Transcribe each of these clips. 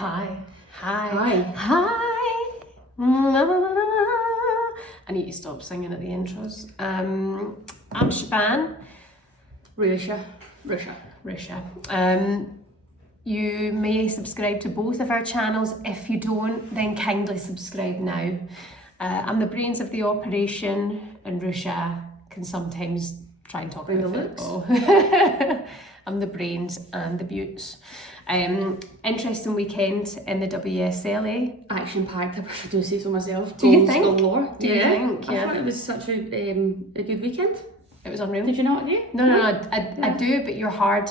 Hi. I need to stop singing at the intros. I'm Shaban. Ruesha. You may subscribe to both of our channels. If you don't, then kindly subscribe now. I'm the brains of the operation, and Ruesha can sometimes try and talk about football. I'm the brains and the buttes. Interesting weekend in the WSL. Action-packed, if I do say so myself. Do you think? Galore. Do you think? I thought it was such a good weekend. It was unreal. Did you not agree? No. I do, but you're hard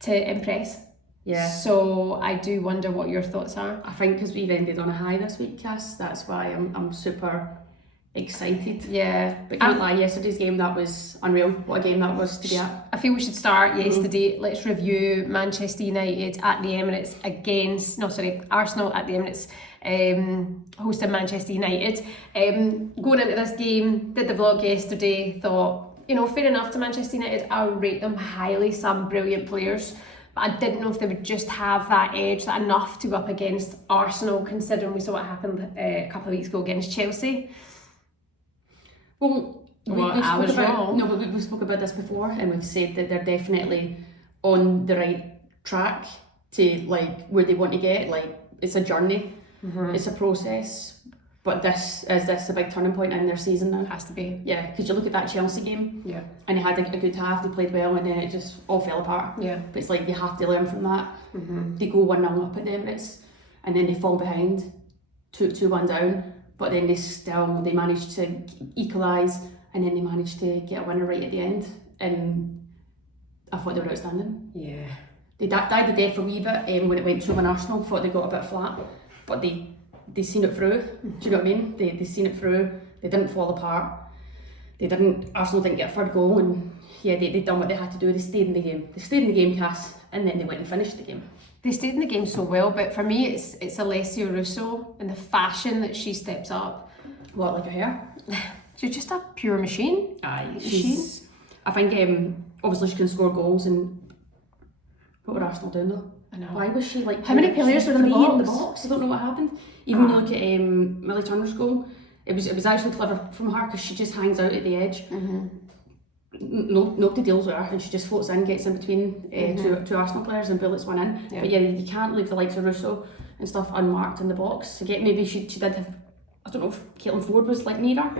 to impress. Yeah. So I do wonder what your thoughts are. I think because we've ended on a high this week, Cass, that's why I'm super excited. Yeah. But can't lie, yesterday's game, that was unreal. What a game that was to be at. I feel we should start yesterday. Let's review Manchester United at the Emirates Arsenal at the Emirates, hosting Manchester United. Going into this game, did the vlog yesterday, thought, fair enough to Manchester United. I'll rate them highly, some brilliant players. But I didn't know if they would just have that edge, that enough to go up against Arsenal, considering we saw what happened a couple of weeks ago against Chelsea. Well, I was wrong. No, but we spoke about this before, and we've said that they're definitely on the right track to where they want to get. It's a journey, it's a process. But this is a big turning point in their season now. It has to be. Yeah, because you look at that Chelsea game, and they had a good half, they played well, and then it just all fell apart. Yeah. But it's you have to learn from that. They go 1-0 up at the Emirates, and then they fall behind, 2-1 down, but then they managed to equalise, and then they managed to get a winner right at the end, and I thought they were outstanding. Yeah. They died the death a wee bit when it went 2-1 Arsenal, thought they got a bit flat, but they seen it through. Do you know what I mean? They seen it through. They didn't fall apart. Arsenal didn't get a third goal, and they done what they had to do. They stayed in the game. They stayed in the game, Cass, and then they went and finished the game. They stayed in the game so well, but for me it's Alessia Russo and the fashion that she steps up. What, like her hair? She's just a pure machine. I think obviously she can score goals, and what were Arsenal doing though? I know. Why was she How many players were in the box? I don't know what happened. Even when you look at Millie Turner's goal, it was actually clever from her because she just hangs out at the edge. Nobody deals with her, and she just floats in, gets in between two Arsenal players and bullets one in. Yeah. But you can't leave the likes of Russo and stuff unmarked in the box. Again, maybe she did have, I don't know if Caitlin Ford was near her,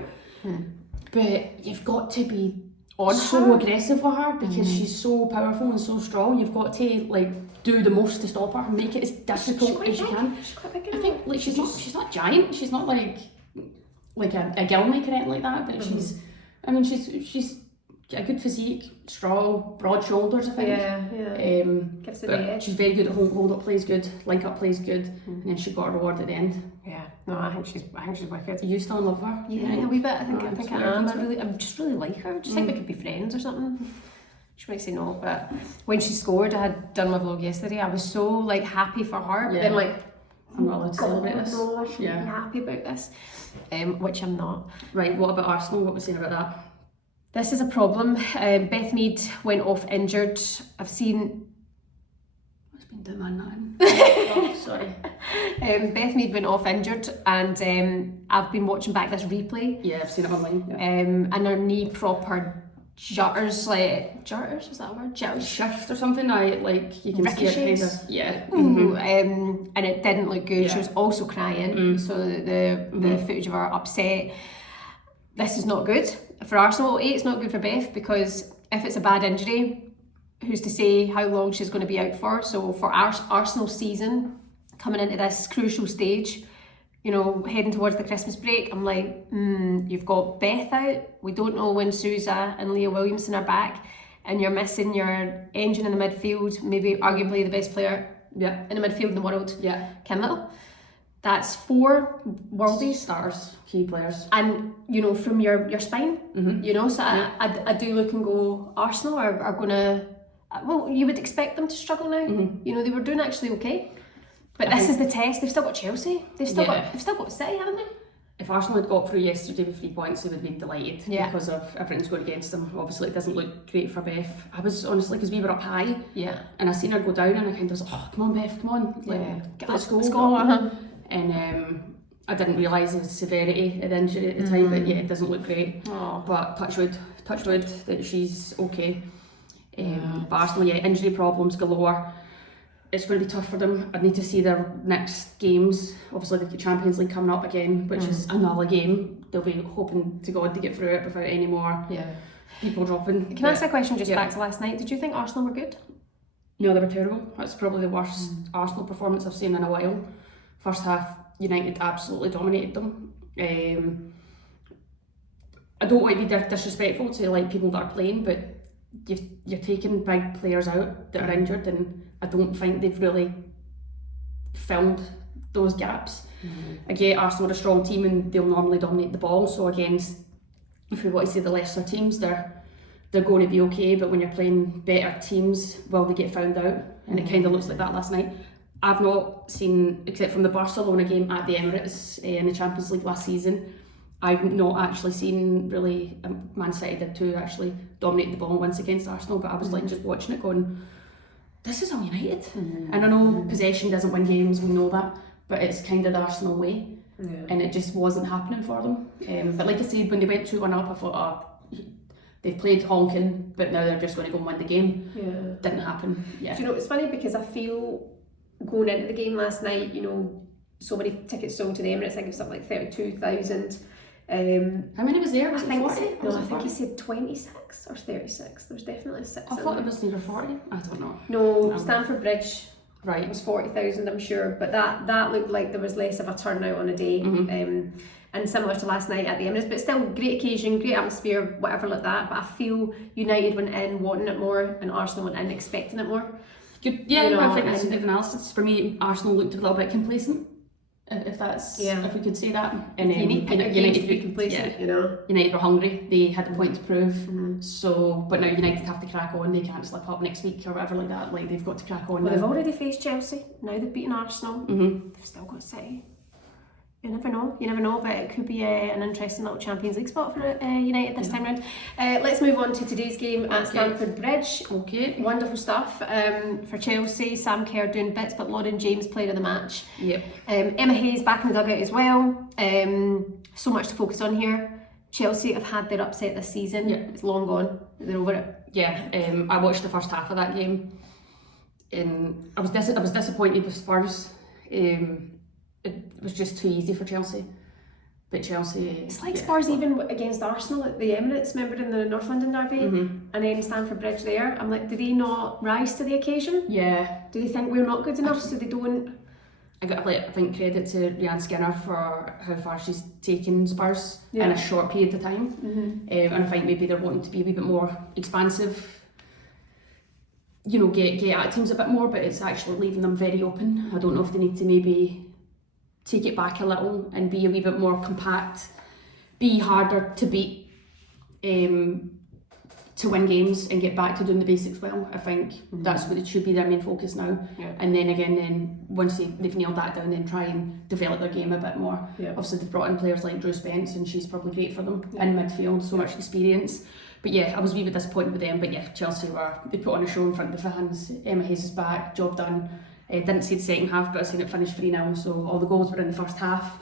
but you've got to be aggressive with her because she's so powerful and so strong. You've got to do the most to stop her and make it as difficult as you can. She's quite big. I think she's not giant. She's not like a Gilmaker or anything like that. But she's a good physique, strong, broad shoulders. I think. Yeah. Gets to the edge. She's very good at hold up plays good, link up plays good, and then she got a reward at the end. Yeah. No, I think she's wicked. Are you still in love with her? Yeah, a wee bit. I think I am. I just really like her. Just think we could be friends or something. She might say no, but when she scored, I had done my vlog yesterday. I was so happy for her. But then I'm not allowed to celebrate this. No, I shouldn't be happy about this, which I'm not. Right. What about Arsenal? What was saying about that? This is a problem. Beth Mead went off injured. I've seen. What's been doing that? Sorry. Beth Mead went off injured, and I've been watching back this replay. Yeah, I've seen it online. Yeah. And her knee proper jutters, is that a word? Jutters. Shift or something. You can Ricochets. see it kind of. Yeah. And it didn't look good. Yeah. She was also crying, so the footage of her upset. This is not good for Arsenal. It's not good for Beth because if it's a bad injury, who's to say how long she's going to be out for? So for Arsenal season coming into this crucial stage, heading towards the Christmas break, I'm you've got Beth out. We don't know when Sousa and Leah Williamson are back, and you're missing your engine in the midfield, maybe arguably the best player in the midfield in the world, Kim Little. That's 4 worldies, stars, key players, and from your spine. So I do look and go, Arsenal are gonna. Well, you would expect them to struggle now. They were doing actually okay, but this is the test. They've still got Chelsea. They've still got City, haven't they? if Arsenal had got through yesterday with 3 points, they would be delighted Yeah. because of everything's going against them. Obviously, it doesn't look great for Beth. I was honestly, because we were up high, and I seen her go down, and I kind of was like, oh, come on, Beth, come on, let's go. And I didn't realise the severity of the injury at the time, but yeah, it doesn't look great. But touch wood that she's okay. But Arsenal, injury problems galore. It's going to be tough for them. I need to see their next games. Obviously, they've got Champions League coming up again, which is another game. They'll be hoping to God to get through it without any more people dropping. Can I ask a question just back to last night? Did you think Arsenal were good? No, they were terrible. That's probably the worst Arsenal performance I've seen in a while. First half, United absolutely dominated them. I don't want to be disrespectful to like people that are playing, but you're taking big players out that are injured, and I don't think they've really filled those gaps. I get Arsenal are a strong team and they'll normally dominate the ball, so against, if we want to say the lesser teams, they're going to be okay, but when you're playing better teams, will they get found out? And it kind of looks like that last night. I've not seen, except from the Barcelona game at the Emirates in the Champions League last season, I've not actually seen really, Man City did too, actually dominate the ball once against Arsenal, but I was like just watching it going, this is all United. And I know possession doesn't win games, we know that, but it's kind of the Arsenal way, and it just wasn't happening for them. But like I said, when they went 2-1 up, I thought, they've played honking, but now they're just going to go and win the game. Didn't happen. Do you know, it's funny because I feel going into the game last night, you know, so many tickets sold to the Emirates, I think it was something like 32,000. How many was there? Was it 40? I think he said 26 or 36. There was definitely 6. I thought it was near 40. I don't know. No, Stamford Bridge right was 40,000, I'm sure, but that looked like there was less of a turnout on a day. And similar to last night at the Emirates, but still great occasion, great atmosphere, whatever like that. But I feel United went in wanting it more, and Arsenal went in expecting it more. Yeah, you know, I think that's a good analysis. For me, Arsenal looked a little bit complacent. If that's, if we could say that. And United to be complacent, you know. United were hungry, they had a point to prove. So, but now United have to crack on, they can't slip up next week or whatever like that, like they've got to crack on. Well, they've already faced Chelsea, now they've beaten Arsenal, they've still got City. You never know, but it could be an interesting little Champions League spot for United this time round. Let's move on to today's game at Stamford Bridge. Wonderful stuff for Chelsea. Sam Kerr doing bits, but Lauren James player of the match. Emma Hayes back in the dugout as well. So much to focus on here. Chelsea have had their upset this season. It's long gone. They're over it. I watched the first half of that game, and I was disappointed with Spurs. It was just too easy for Chelsea. But Chelsea... It's like Spurs even against Arsenal at the Emirates, remember in the North London derby? And then Stamford Bridge there. I'm like, do they not rise to the occasion? Do they think we're not good enough so they don't... I think credit to Rhian Skinner for how far she's taken Spurs in a short period of time. And I think maybe they're wanting to be a wee bit more expansive, you know, get at teams a bit more, but it's actually leaving them very open. I don't know if they need to maybe take it back a little and be a wee bit more compact, be harder to beat, to win games and get back to doing the basics well. I think that's what it should be their main focus now. And then again, once they've nailed that down, then try and develop their game a bit more. Obviously they've brought in players like Drew Spence, and she's probably great for them in midfield, so much experience. But I was a wee bit disappointed with them, but Chelsea they put on a show in front of the fans. Emma Hayes is back, job done. Didn't see the second half, but I seen it finish 3-0, so all the goals were in the first half.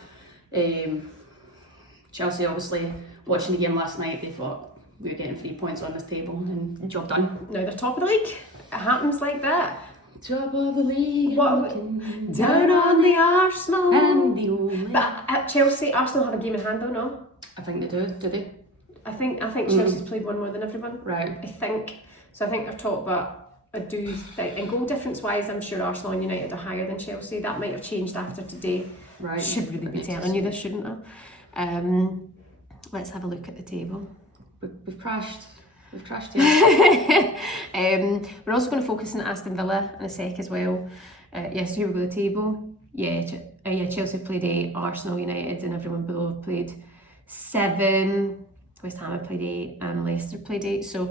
Chelsea, obviously, watching the game last night, they thought we were getting 3 points on this table, and job done. Now they're top of the league. It happens like that. Top of the league. Down on the Arsenal. And the only. But at Chelsea, Arsenal have a game in hand, though, no? I think they do. Do they? I think Chelsea's played one more than everyone. Right. I think. So I think they're top, but I do think, and goal difference wise, I'm sure Arsenal and United are higher than Chelsea. That might have changed after today. Right. Should really be telling you this, shouldn't I? Let's have a look at the table. We've crashed. We've crashed here. We're also going to focus on Aston Villa in a sec as well. So here we go, the table. Chelsea played 8, Arsenal, United and everyone below played 7. West Ham played 8 and Leicester played 8. So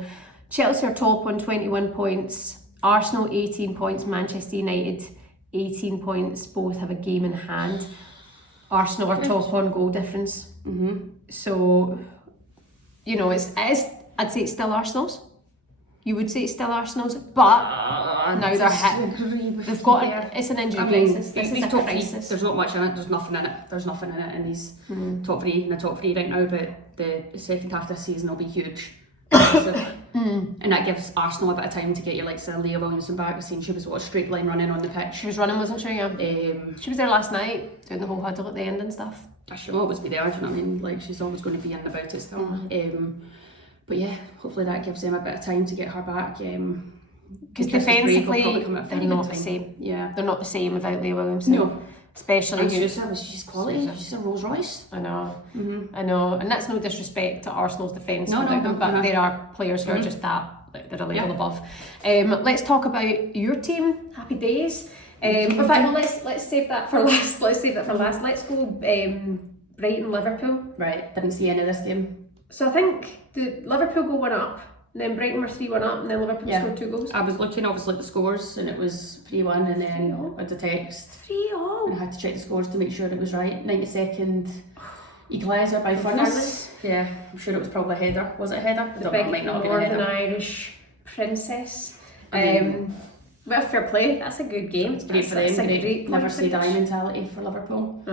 Chelsea are top on 21 points, Arsenal 18 points, Manchester United 18 points, both have a game in hand. Arsenal are top on goal difference. So, you know, it is, I'd say it's still Arsenal's. You would say it's still Arsenal's, but now they're hit. They've got it's an injury crisis. This is a crisis. There's not much in it. There's nothing in it. There's nothing in it in these top three right now. But the second half of the season will be huge. And that gives Arsenal a bit of time to get your likes of Leah Williamson back. I've seen she was straight line running on the pitch. She was running, wasn't she? Yeah. She was there last night doing the whole huddle at the end and stuff. She'll always be there. Do you know what I mean? Like she's always going to be in about it still. But yeah, hopefully that gives them a bit of time to get her back. Because defensively, they're not the same. Yeah, they're not the same without Leah Williamson. No. Especially and she's quality. She's a Rolls Royce. I know, and that's no disrespect to Arsenal's defence without them, but there are players who are just that, like, they're a level above. Let's talk about your team. Happy days. In fact, let's save that for last. Let's go Brighton Liverpool. Right, didn't see any of this game. So I think the Liverpool go 1-up. And then Brighton were 3-1 up, and then Liverpool scored 2 goals. I was looking obviously at the scores, and it was 3-1, and then I had the text. 3-0. And I had to check the scores to make sure it was right. 92nd equaliser by Furness. Yeah, I'm sure it was probably a header. Was it a header? The big Northern Irish princess. But fair play. That's a good game. It's great for them. Great never say die mentality for Liverpool.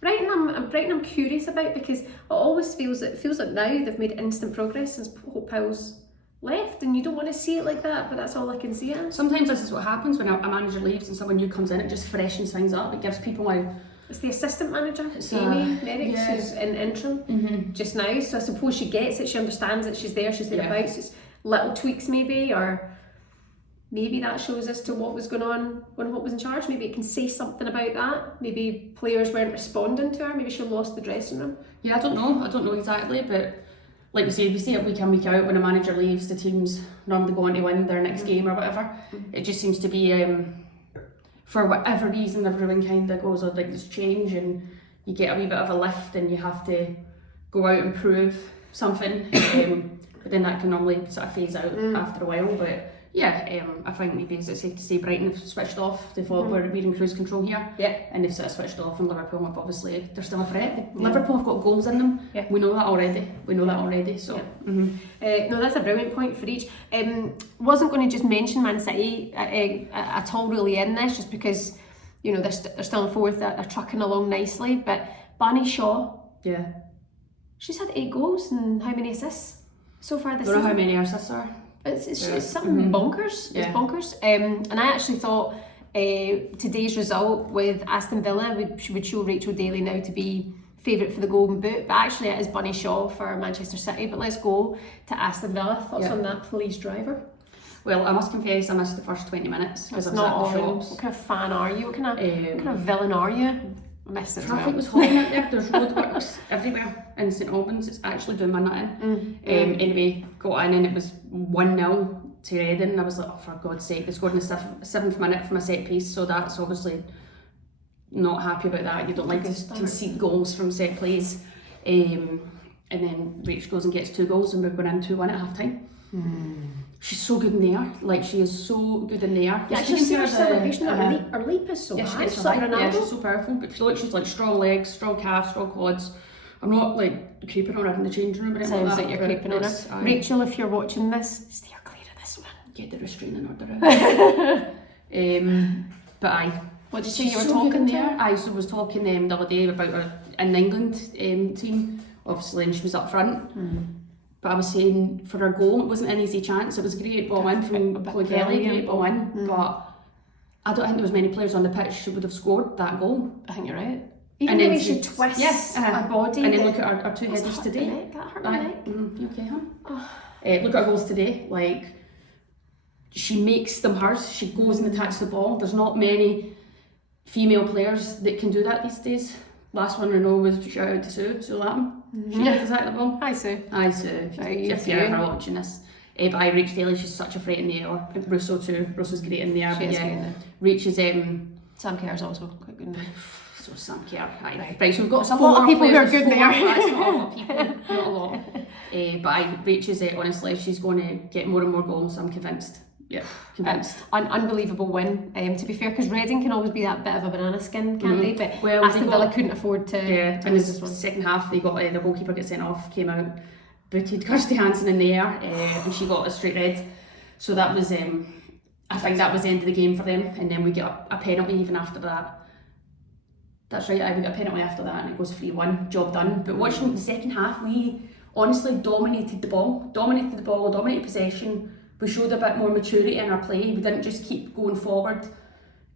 Brighton I'm curious about, because it always feels like now they've made instant progress since Hope Powell's left, and you don't want to see it like that, but that's all I can see it as. Sometimes this is what happens when a manager leaves and someone new comes in. It just freshens things up. It gives people It's the assistant manager, Amy Merrick, who's in interim just now, so I suppose she gets it, she understands it, she's thereabouts. It's little tweaks maybe, or maybe that shows as to what was going on when Hope was in charge. Maybe it can say something about that. Maybe players weren't responding to her. Maybe she lost the dressing room. Yeah, I don't know exactly, but like we see it week in, week out. When a manager leaves, the teams normally go on to win their next game or whatever. It just seems to be, for whatever reason, everyone kind of goes on like this change, and you get a wee bit of a lift, and you have to go out and prove something. But then that can normally sort of phase out after a while. But yeah, I think maybe is it safe to say Brighton have switched off. They thought we're in cruise control here, and they've sort of switched off. And Liverpool have obviously, they're still a threat. Liverpool have got goals in them. We know that already. So no, that's a brilliant point for each. Wasn't going to just mention Man City at all really in this, just because you know they're still in fourth. They're trucking along nicely. But Bunny Shaw, she's had 8 goals and how many assists so far this season? I don't know how many assists are. It's something bonkers. It's bonkers. And I actually thought today's result with Aston Villa would show Rachel Daly now to be favourite for the Golden Boot, but actually it is Bunny Shaw for Manchester City. But let's go to Aston Villa. Thoughts on that, police driver? Well, I must confess I missed the first 20 minutes because I was at the shops. What kind of fan are you? What kind of villain are you? I missed it. Traffic was horrible out there. There's roadworks everywhere in St Albans. It's actually doing my nutting. Anyway, got in and it was 1-0 to Reading, and I was like, oh, for God's sake, they scored in the 7th minute from a set piece, so that's obviously not happy about that. You don't like to concede goals from set plays. And then Rach goes and gets 2 goals, and we're going in 2-1 at half time. She's so good in the air. Like, she is so good in the air. Yeah, she's her celebration. Her leap is so high. She's like Ronaldo. Yeah, she's so powerful. But she's like strong legs, strong calves, strong quads. I'm not like creeping on her in the changing room or anything like that. Sounds like you're creeping on her. Rachel, if you're watching this, steer clear of this one. Get the restraining order out. But what did you say you were talking there? I was talking the other day about her in the England team, obviously, and she was up front. But I was saying for her goal, it wasn't an easy chance. It was a great ball in from Chloe Kelly, great ball in. But I don't think there was many players on the pitch who would have scored that goal. I think you're right. Even the way she twists her body. And then look at our 2 headers today. That hurt my neck. You okay, huh? Look at her goals today. Like, she makes them hers. She goes and attacks the ball. There's not many female players that can do that these days. Last one I know was shout out to Sue Latham. She did attack the ball. Hi Sue. If you're ever watching this. But I Rach Daly, she's such a threat in the air. Russo too. Russo's great in the air. She is great in there. Rach is Sam Kerr's also quite good in there. So Sam Kerr, right. So we've got a lot of people who are good in there. That's not a lot of people, not a lot. But Rach is honestly, she's going to get more and more goals. I'm convinced. Yeah, convinced. An unbelievable win, to be fair, because Reading can always be that bit of a banana skin, can't they? But Well, Aston Villa couldn't afford to in the lose this one. second half, they got the goalkeeper got sent off, came out, booted Kirsty Hansen in the air, and she got a straight red. So that was, I think that was the end of the game for them. And then we get a penalty even after that. That's right, we got a penalty after that, and it goes 3-1, job done. But watching the second half, we honestly dominated the ball, dominated possession. We showed a bit more maturity in our play. We didn't just keep going forward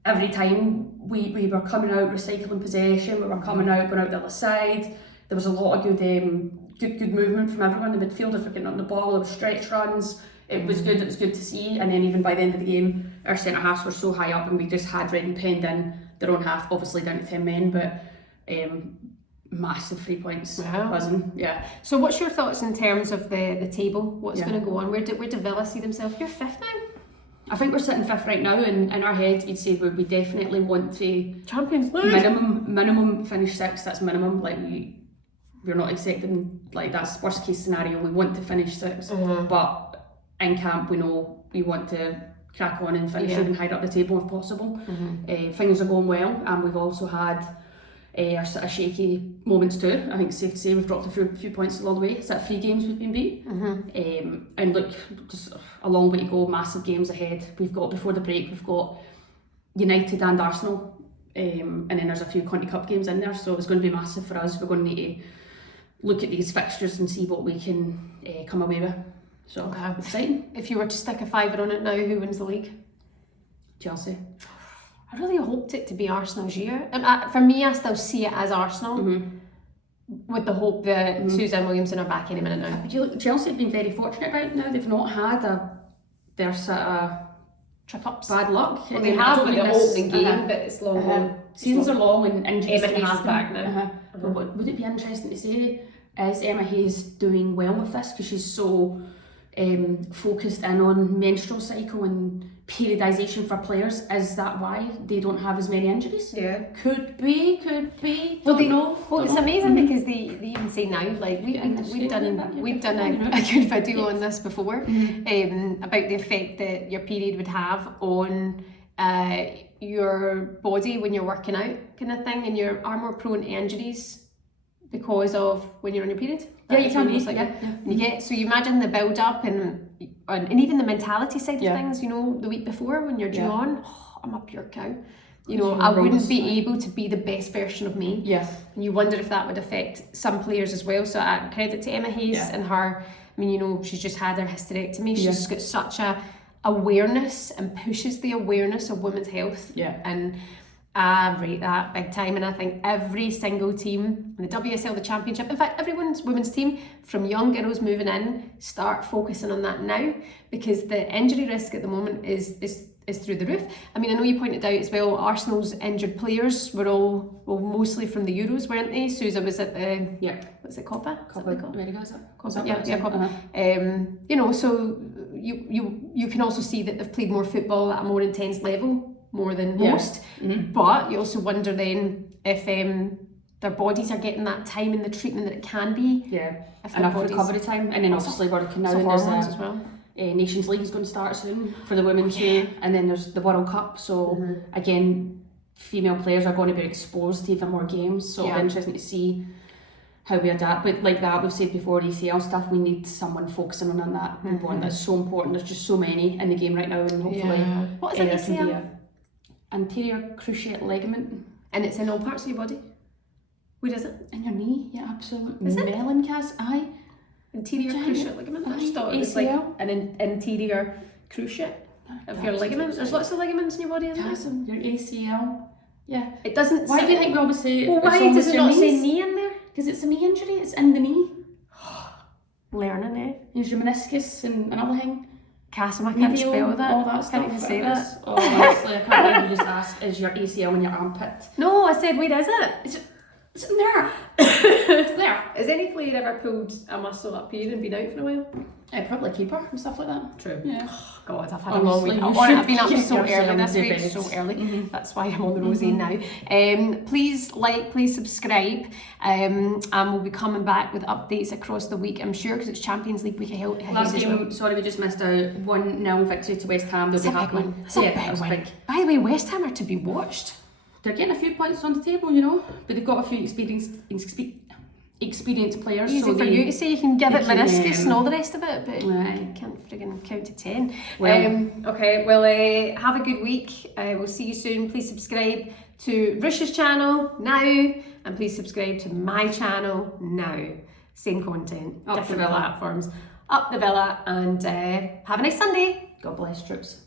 every time. We were coming out, recycling possession. We were coming out, going out the other side. There was a lot of good movement from everyone. The midfielders were getting on the ball. There were stretch runs. It was good to see. And then even by the end of the game, our centre halves were so high up, and we just had Reading penned in their own half, obviously down to 10 men, but massive 3 points. Wow. Buzzing. Yeah. So what's your thoughts in terms of the table? What's going to go on? Where do Villa see themselves? You're 5th now? I think we're sitting 5th right now, and in our head you'd say we definitely want to Champions League. minimum finish 6th. That's minimum. Like we're not accepting, like, that's worst case scenario. We want to finish 6th, but in camp we know we want to crack on and finish even higher up the table if possible. Things are going well, and we've also had our sort of shaky moments too. I think it's safe to say we've dropped a few points along the way. It's that 3 games we've been beat. And look, just a long way to go, massive games ahead. We've got, before the break, we've got United and Arsenal, and then there's a few Conti Cup games in there, so it's going to be massive for us. We're going to need to look at these fixtures and see what we can come away with. So exciting. If you were to stick a fiver on it now, who wins the league? Chelsea. I really hoped it to be Arsenal's year. For me, I still see it as Arsenal, with the hope that Susan Williamson are back any minute now. But you look, Chelsea have been very fortunate right now. They've not had their sort of trip-ups. bad luck. Well, they have with the opening game, but it's long. Seasons are long, and injuries Emma can Hayes happen. back now. But would it be interesting to say, is Emma Hayes doing well with this, because she's so focused in on menstrual cycle and periodisation for players? Is that why they don't have as many injuries? Yeah. Could be. Well, Don't know. Well, it's amazing because they even say now, like we've done a good video on this before, about the effect that your period would have on your body when you're working out, kind of thing, and you are more prone to injuries because of when you're on your period. Yeah, you can be. You get, so you imagine the build up and even the mentality side of things, you know, the week before when you're due on, I'm a pure cow. You know, I wouldn't be able to be the best version of me. Yeah. And you wonder if that would affect some players as well. So credit to Emma Hayes and her, I mean, you know, she's just had her hysterectomy. She's got such a awareness and pushes the awareness of women's health. Yeah. And I rate that big time, and I think every single team in the WSL, the Championship, in fact everyone's women's team from young girls moving in, start focusing on that now, because the injury risk at the moment is through the roof. I mean, I know you pointed out as well, Arsenal's injured players were all, well, mostly from the Euros, weren't they? Susa was at the what's it, Copa America, is it? Copa, yeah, Copa. You know, so you can also see that they've played more football at a more intense level, more than most, but you also wonder then if their bodies are getting that time in the treatment that it can be. If enough recovery time, and then obviously working now, there's as well. Nations League is going to start soon for the women too, and then there's the World Cup, so again, female players are going to be exposed to even more games, so it'll be interesting to see how we adapt. But like that, we've said before, ACL stuff, we need someone focusing on that. That's so important. There's just so many in the game right now, and hopefully what is an ACL? Anterior cruciate ligament. And it's in all parts of your body? Where is it? In your knee, yeah, absolutely. Is it? Melancas, aye. Anterior cruciate ligament? I just thought it was like an interior cruciate of your ligament. There's lots of ligaments in your body, isn't there? Your ACL. Yeah. It doesn't Why do you think we always say why does it not say knee in there? Because it's a knee injury, it's in the knee. Learning, eh? There's your meniscus and another thing. Cassam, I can't spell that. All that stuff. Can't even say that. Oh, honestly, I can't believe you just asked, is your ACL in your armpit? No, I said, where is it? It's in there. It's there. Has any player ever pulled a muscle up here and been out for a while? Probably keeper and stuff like that. True. Yeah. Oh, God, I've had a long week. Honestly, I've been up keep so early yourself this week, bedded. so early. That's why I'm on the Rosie now. Please like, please subscribe, and we'll be coming back with updates across the week, I'm sure, because it's Champions League week ahead. Last game, sorry, we just missed a 1-0 victory to West Ham. It's a big one. It's a big one. By the way, West Ham are to be watched. They're getting a few points on the table, you know, but they've got a few experienced players. Easy so for you to say, you can give it can, meniscus and all the rest of it, but you can't friggin' count to 10. Okay, well, have a good week. We'll see you soon. Please subscribe to Ruesha's channel now, and please subscribe to my channel now. Same content, different platforms. Up the Villa, and have a nice Sunday. God bless troops.